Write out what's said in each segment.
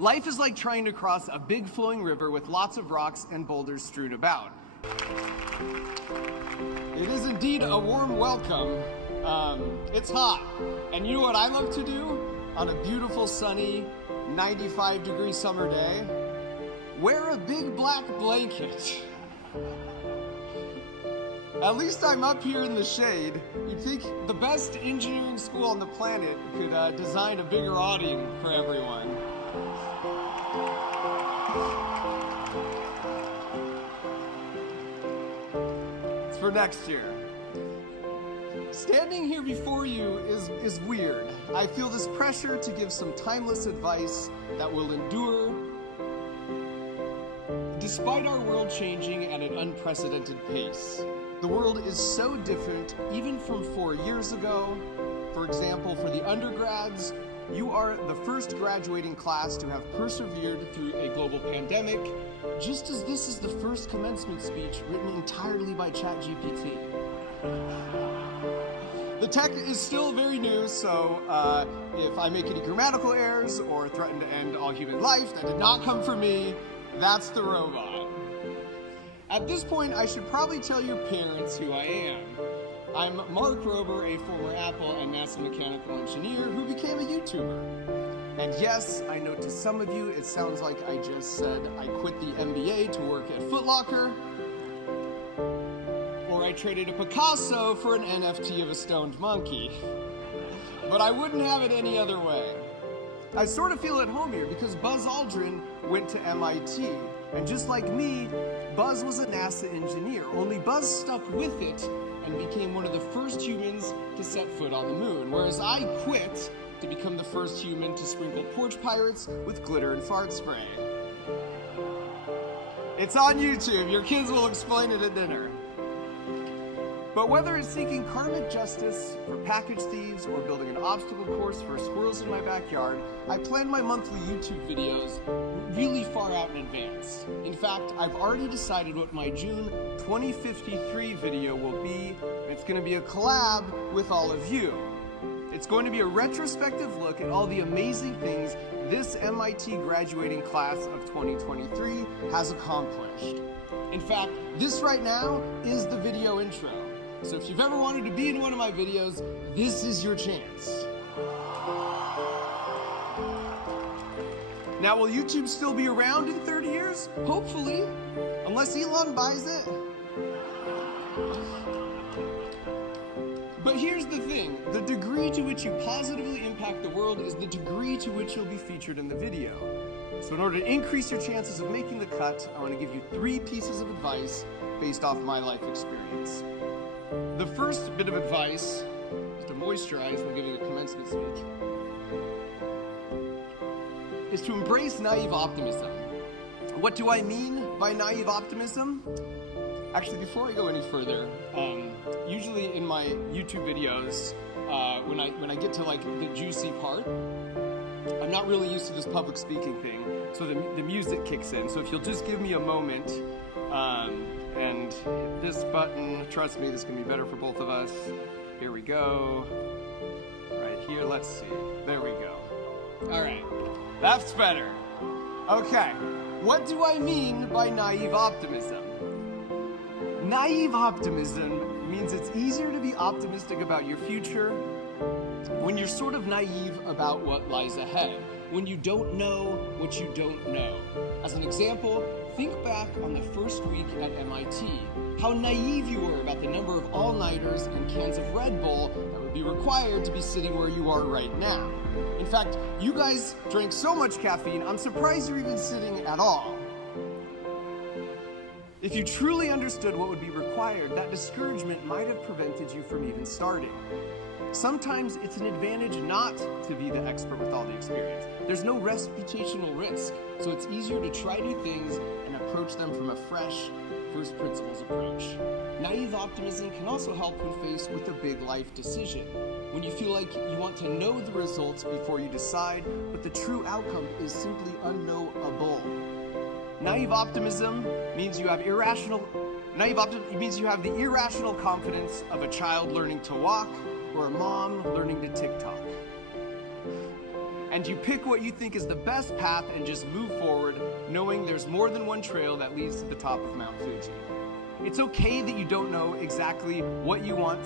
Life is like trying to cross a big flowing river with lots of rocks and boulders strewn about. It is indeed a warm welcome. It's hot. And you know what I love to do on a beautiful sunny 95-degree summer day? Wear a big black blanket. At least I'm up here in the shade. You'd think the best engineering school on the planet could design a bigger awning for everyone. It's for next year. Standing here before you is weird. I feel this pressure to give some timeless advice that will endure despite our world changing at an unprecedented pace. The world is so different, even from 4 years ago. For example, for the undergrads, you are the first graduating class to have persevered through a global pandemic, just as this is the first commencement speech written entirely by ChatGPT. The tech is still very new, so if I make any grammatical errors or threaten to end all human life, that did not come from me. That's the robot. At this point, I should probably tell your parents who I am. I'm Mark Rober, a former Apple and NASA mechanical engineer who became a YouTuber. And yes, I know to some of you it sounds like I just said I quit the MBA to work at Foot Locker, or I traded a Picasso for an NFT of a stoned monkey. But I wouldn't have it any other way. I sort of feel at home here because Buzz Aldrin went to MIT. And just like me, Buzz was a NASA engineer, only Buzz stuck with it and became one of the first humans to set foot on the moon, whereas I quit to become the first human to sprinkle porch pirates with glitter and fart spray. It's on YouTube. Your kids will explain it at dinner. But whether it's seeking karmic justice for package thieves or building an obstacle course for squirrels in my backyard, I plan my monthly YouTube videos really far out in advance. In fact, I've already decided what my June 2053 video will be. It's going to be a collab with all of you. It's going to be a retrospective look at all the amazing things this MIT graduating class of 2023 has accomplished. In fact, this right now is the video intro. So if you've ever wanted to be in one of my videos, this is your chance. Now, will YouTube still be around in 30 years? Hopefully, unless Elon buys it. But here's the thing, the degree to which you positively impact the world is the degree to which you'll be featured in the video. So in order to increase your chances of making the cut, I want to give you 3 pieces of advice based off my life experience. The first bit of advice is to moisturize when giving a commencement speech, is to embrace naive optimism. What do I mean by naive optimism? Actually, before I go any further, usually in my YouTube videos, when I get to like the juicy part, I'm not really used to this public speaking thing, so the music kicks in. So if you'll just give me a moment, and hit this button, trust me, this can be better for both of us. Here we go. Right here, let's see. There we go. All right, that's better. Okay, what do I mean by naive optimism? Naive optimism means it's easier to be optimistic about your future when you're sort of naive about what lies ahead, when you don't know what you don't know. As an example, think back on the first week at MIT, how naive you were about the number of all-nighters and cans of Red Bull that would be required to be sitting where you are right now. In fact, you guys drank so much caffeine, I'm surprised you're even sitting at all. If you truly understood what would be required, that discouragement might have prevented you from even starting. Sometimes it's an advantage not to be the expert with all the experience. There's no reputational risk, so it's easier to try new things and approach them from a fresh, first principles approach. Naive optimism can also help when faced with a big life decision, when you feel like you want to know the results before you decide, but the true outcome is simply unknowable. Naive optimism means you have the irrational confidence of a child learning to walk or a mom learning to TikTok. and you pick what you think is the best path and just move forward, knowing there's more than one trail that leads to the top of Mount Fuji. It's okay that you don't know exactly what you want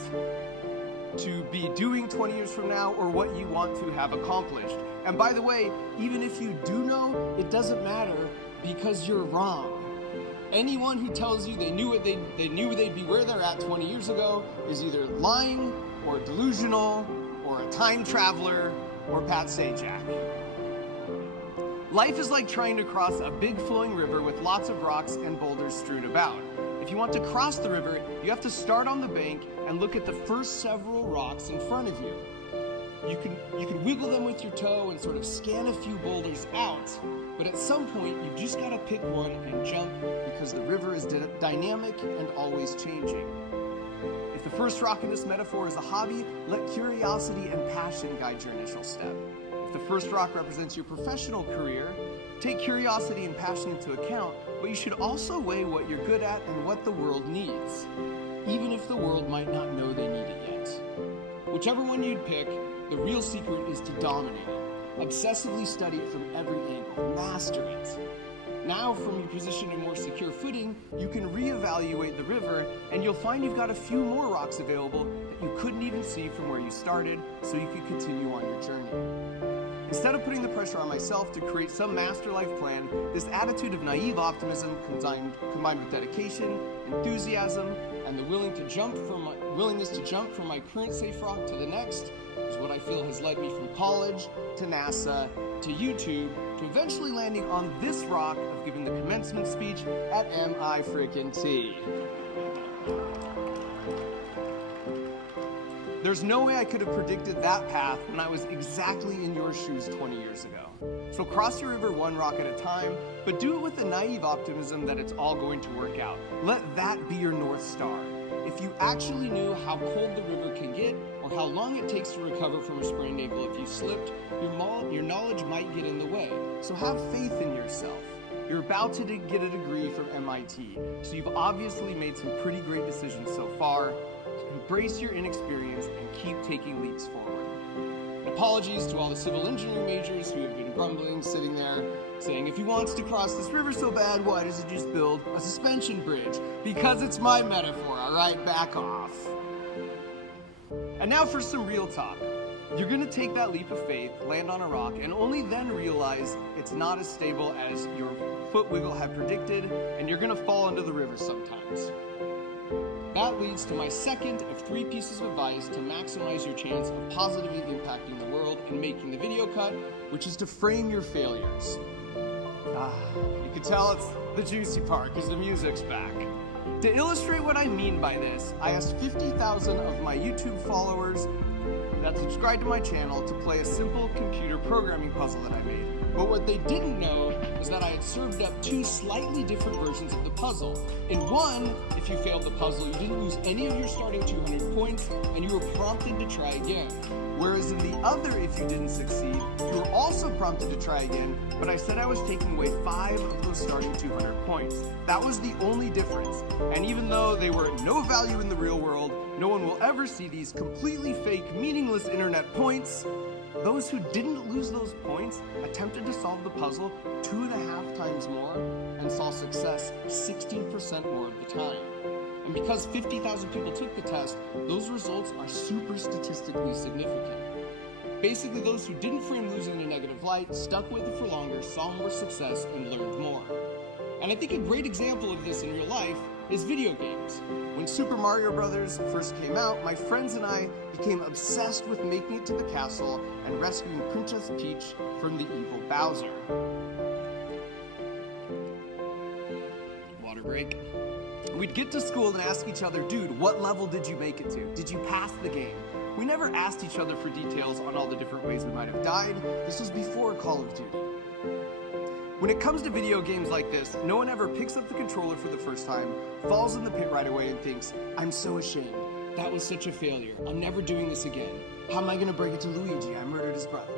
to be doing 20 years from now or what you want to have accomplished. And by the way, even if you do know, it doesn't matter because you're wrong. Anyone who tells you they knew they'd be where they're at 20 years ago is either lying or delusional or a time traveler or Pat Sajak. Life is like trying to cross a big flowing river with lots of rocks and boulders strewn about. If you want to cross the river, you have to start on the bank and look at the first several rocks in front of you. You can wiggle them with your toe and sort of scan a few boulders out, but at some point you've just got to pick one and jump because the river is dynamic and always changing. If the first rock in this metaphor is a hobby, let curiosity and passion guide your initial step. If the first rock represents your professional career, take curiosity and passion into account, but you should also weigh what you're good at and what the world needs, even if the world might not know they need it yet. Whichever one you'd pick, the real secret is to dominate it. Obsessively study it from every angle, master it. Now, from your position in more secure footing, you can reevaluate the river, and you'll find you've got a few more rocks available that you couldn't even see from where you started, so you could continue on your journey. Instead of putting the pressure on myself to create some master life plan, this attitude of naive optimism combined with dedication, enthusiasm, and the willingness to jump from my current safe rock to the next is what I feel has led me from college to NASA to YouTube to eventually landing on this rock of giving the commencement speech at MI-T. There's no way I could have predicted that path when I was exactly in your shoes 20 years ago. So cross your river one rock at a time, but do it with the naive optimism that it's all going to work out. Let that be your North Star. If you actually knew how cold the river can get or how long it takes to recover from a sprained ankle if you slipped, your knowledge might get in the way. So have faith in yourself. You're about to get a degree from MIT, so you've obviously made some pretty great decisions so far. Embrace your inexperience and keep taking leaps forward. And apologies to all the civil engineering majors who have been grumbling, sitting there, saying, if he wants to cross this river so bad, why does he just build a suspension bridge? Because it's my metaphor, all right? Back off. And now for some real talk. You're gonna take that leap of faith, land on a rock, and only then realize it's not as stable as your foot wiggle had predicted, and you're gonna fall into the river sometimes. That leads to my second of 3 pieces of advice to maximize your chance of positively impacting the world and making the video cut, which is to frame your failures. You can tell it's the juicy part because the music's back. To illustrate what I mean by this, I asked 50,000 of my YouTube followers that subscribe to my channel to play a simple computer programming puzzle that I made. But what they didn't know is that I had served up 2 slightly different versions of the puzzle. In one, if you failed the puzzle, you didn't lose any of your starting 200 points, and you were prompted to try again. Whereas in the other, if you didn't succeed, you were also prompted to try again, but I said I was taking away 5 of those starting 200 points. That was the only difference. And even though they were no value in the real world, no one will ever see these completely fake, meaningless internet points. Those who didn't lose those points attempted to solve the puzzle 2.5 times more and saw success 16% more of the time. And because 50,000 people took the test, those results are super statistically significant. Basically, those who didn't frame losing in a negative light stuck with it for longer, saw more success, and learned more. And I think a great example of this in real life is video games. When Super Mario Bros. First came out, my friends and I became obsessed with making it to the castle and rescuing Princess Peach from the evil Bowser. Water break. We'd get to school and ask each other, dude, what level did you make it to? Did you pass the game? We never asked each other for details on all the different ways we might have died. This was before Call of Duty. When it comes to video games like this, no one ever picks up the controller for the first time, falls in the pit right away and thinks, I'm so ashamed. That was such a failure. I'm never doing this again. How am I gonna break it to Luigi? I murdered his brother.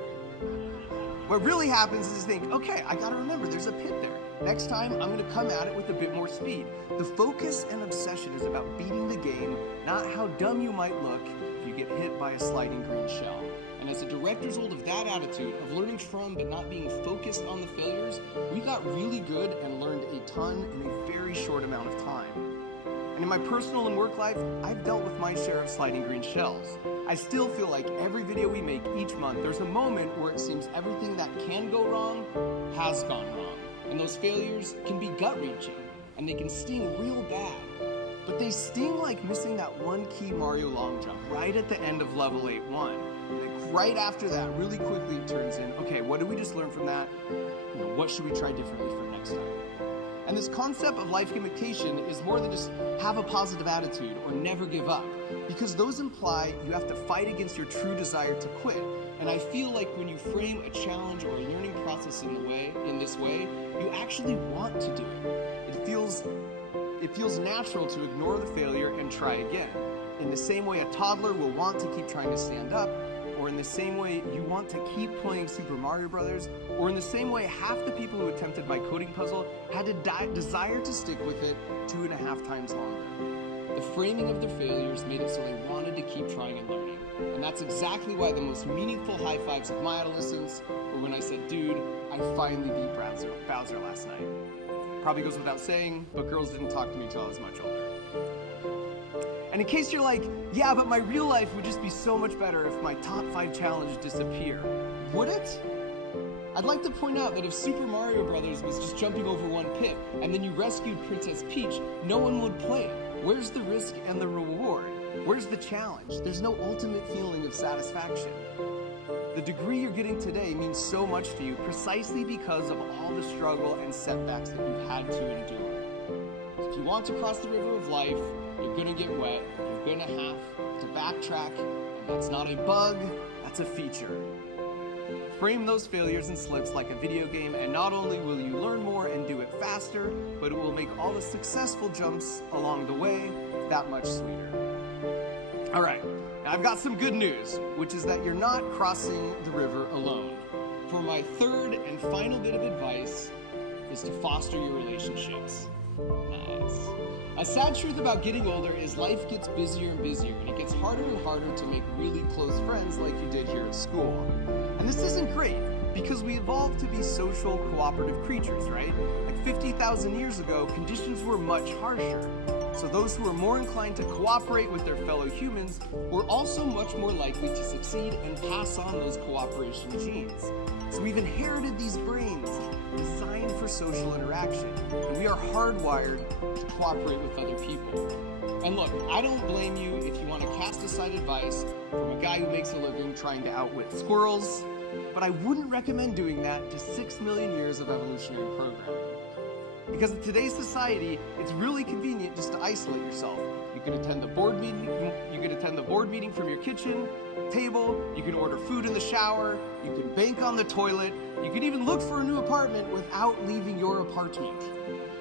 What really happens is you think, okay, I gotta remember there's a pit there. Next time, I'm gonna come at it with a bit more speed. The focus and obsession is about beating the game, not how dumb you might look if you get hit by a sliding green shell. And And as a direct result of that attitude, of learning from but not being focused on the failures, we got really good and learned a ton in a very short amount of time. And in my personal and work life, I've dealt with my share of sliding green shells. I still feel like every video we make each month, there's a moment where it seems everything that can go wrong has gone wrong. And those failures can be gut-wrenching, and they can sting real bad. But they sting like missing that one key Mario long jump right at the end of level 8-1. Like right after that, really quickly it turns in, okay, what did we just learn from that? What should we try differently for next time? And this concept of life gamification is more than just have a positive attitude or never give up, because those imply you have to fight against your true desire to quit. And I feel like when you frame a challenge or a learning process in this way, you actually want to do it. It feels natural to ignore the failure and try again. In the same way a toddler will want to keep trying to stand up, or in the same way you want to keep playing Super Mario Brothers, or in the same way half the people who attempted my coding puzzle had a desire to stick with it 2.5 times longer. The framing of their failures made it so they wanted to keep trying and learning. And that's exactly why the most meaningful high fives of my adolescence were when I said, dude, I finally beat Bowser last night. Probably goes without saying, but girls didn't talk to me until I was much older. And in case you're like, yeah, but my real life would just be so much better if my top 5 challenge disappeared. Would it? I'd like to point out that if Super Mario Brothers was just jumping over one pit and then you rescued Princess Peach, no one would play it. Where's the risk and the reward? Where's the challenge? There's no ultimate feeling of satisfaction. The degree you're getting today means so much to you precisely because of all the struggle and setbacks that you've had to endure. If you want to cross the river of life, you're gonna get wet, you're gonna have to backtrack, and that's not a bug, that's a feature. Frame those failures and slips like a video game, and not only will you learn more and do it faster, but it will make all the successful jumps along the way that much sweeter. All right, now I've got some good news, which is that you're not crossing the river alone. For my third and final bit of advice is to foster your relationships. Nice. A sad truth about getting older is life gets busier and busier, and it gets harder and harder to make really close friends like you did here at school. And this isn't great, because we evolved to be social, cooperative creatures, right? Like 50,000 years ago, conditions were much harsher. So those who were more inclined to cooperate with their fellow humans were also much more likely to succeed and pass on those cooperation genes. So we've inherited these brains designed for social interaction, and we are hardwired to cooperate with other people. And look, I don't blame you if you want to cast aside advice from a guy who makes a living trying to outwit squirrels, but I wouldn't recommend doing that to 6 million years of evolutionary programming. Because in today's society, it's really convenient just to isolate yourself. You can attend the board meeting from your kitchen table, you can order food in the shower, you can bank on the toilet, you can even look for a new apartment without leaving your apartment.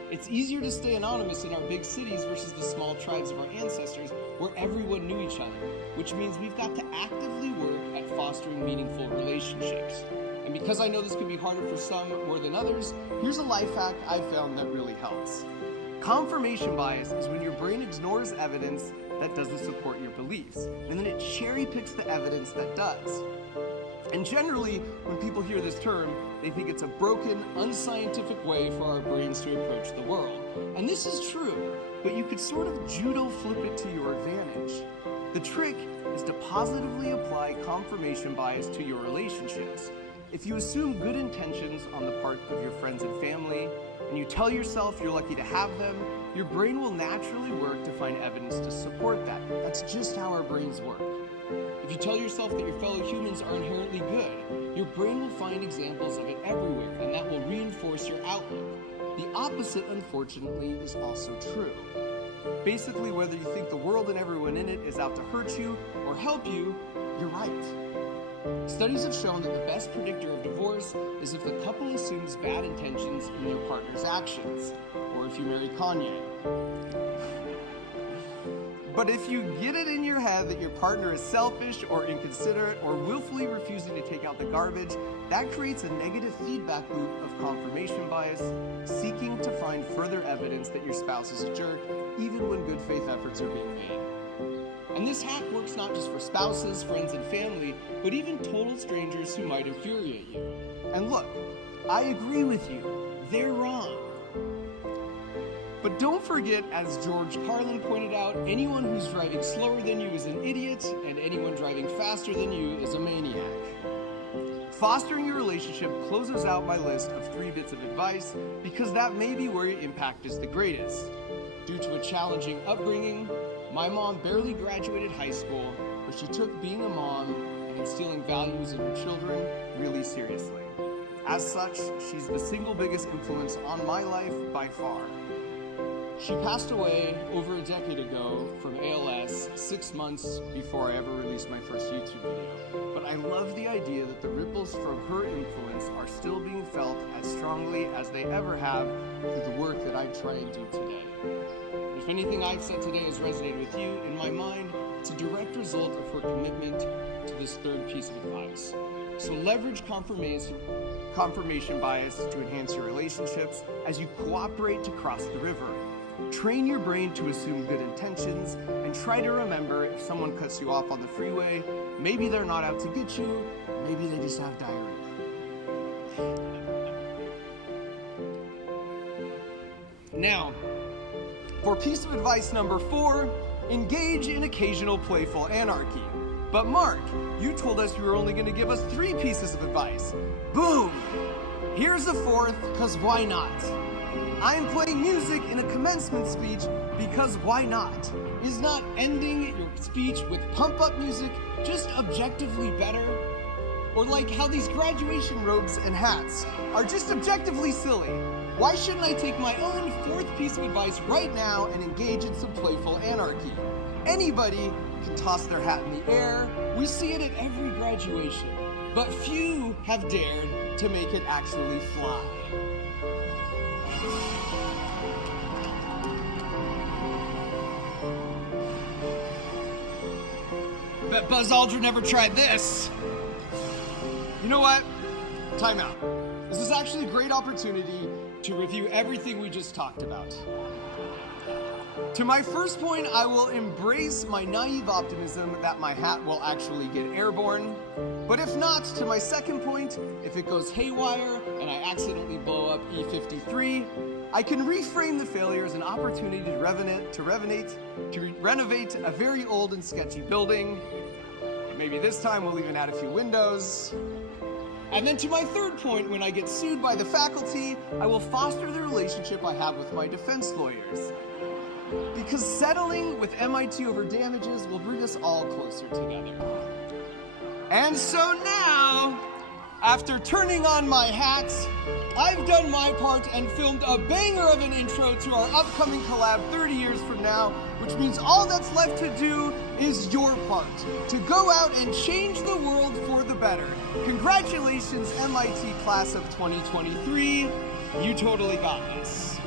It's easier to stay anonymous in our big cities versus the small tribes of our ancestors where everyone knew each other, which means we've got to actively work at fostering meaningful relationships. And because I know this can be harder for some more than others, here's a life hack I've found that really helps. Confirmation bias is when your brain ignores evidence that doesn't support your beliefs, and then it cherry picks the evidence that does. And generally, when people hear this term, they think it's a broken, unscientific way for our brains to approach the world. And this is true, but you could sort of judo flip it to your advantage. The trick is to positively apply confirmation bias to your relationships. If you assume good intentions on the part of your friends and family, and you tell yourself you're lucky to have them, your brain will naturally work to find evidence to support that. That's just how our brains work. If you tell yourself that your fellow humans are inherently good, your brain will find examples of it everywhere, and that will reinforce your outlook. The opposite, unfortunately, is also true. Basically, whether you think the world and everyone in it is out to hurt you or help you, you're right. Studies have shown that the best predictor of divorce is if the couple assumes bad intentions in their partner's actions, or if you marry Kanye. But if you get it in your head that your partner is selfish or inconsiderate or willfully refusing to take out the garbage, that creates a negative feedback loop of confirmation bias, seeking to find further evidence that your spouse is a jerk, even when good faith efforts are being made. And this hack works not just for spouses, friends, and family, but even total strangers who might infuriate you. And look, I agree with you. They're wrong. But don't forget, as George Carlin pointed out, anyone who's driving slower than you is an idiot, and anyone driving faster than you is a maniac. Fostering your relationship closes out my list of 3 bits of advice because that may be where your impact is the greatest. Due to a challenging upbringing, my mom barely graduated high school, but she took being a mom and instilling values in her children really seriously. As such, she's the single biggest influence on my life by far. She passed away over a decade ago from ALS 6 months before I ever released my first YouTube video. But I love the idea that the ripples from her influence are still being felt as strongly as they ever have through the work that I try and do today. If anything I've said today has resonated with you, in my mind, it's a direct result of her commitment to this 3rd piece of advice. So leverage confirmation bias to enhance your relationships as you cooperate to cross the river. Train your brain to assume good intentions and try to remember if someone cuts you off on the freeway, maybe they're not out to get you, maybe they just have diarrhea. Now, for piece of advice number 4, engage in occasional playful anarchy. But Mark, you told us you were only going to give us 3 pieces of advice. Boom! Here's the 4th, because why not? I'm playing music in a commencement speech because why not? Is not ending your speech with pump-up music just objectively better? Or like how these graduation robes and hats are just objectively silly. Why shouldn't I take my own 4th piece of advice right now and engage in some playful anarchy? Anybody can toss their hat in the air. We see it at every graduation. But few have dared to make it actually fly. Bet Buzz Aldrin never tried this. You know what? Time out. This is actually a great opportunity to review everything we just talked about. To my first point, I will embrace my naive optimism that my hat will actually get airborne. But if not, to my second point, if it goes haywire and I accidentally blow up E53, I can reframe the failure as an opportunity to renovate a very old and sketchy building. Maybe this time we'll even add a few windows. And then to my third point, when I get sued by the faculty, I will foster the relationship I have with my defense lawyers. Because settling with MIT over damages will bring us all closer together. And so now, after turning on my hat, I've done my part and filmed a banger of an intro to our upcoming collab 30 years from now, which means all that's left to do is your part, to go out and change the world for the better. Congratulations, MIT class of 2023. You totally got this.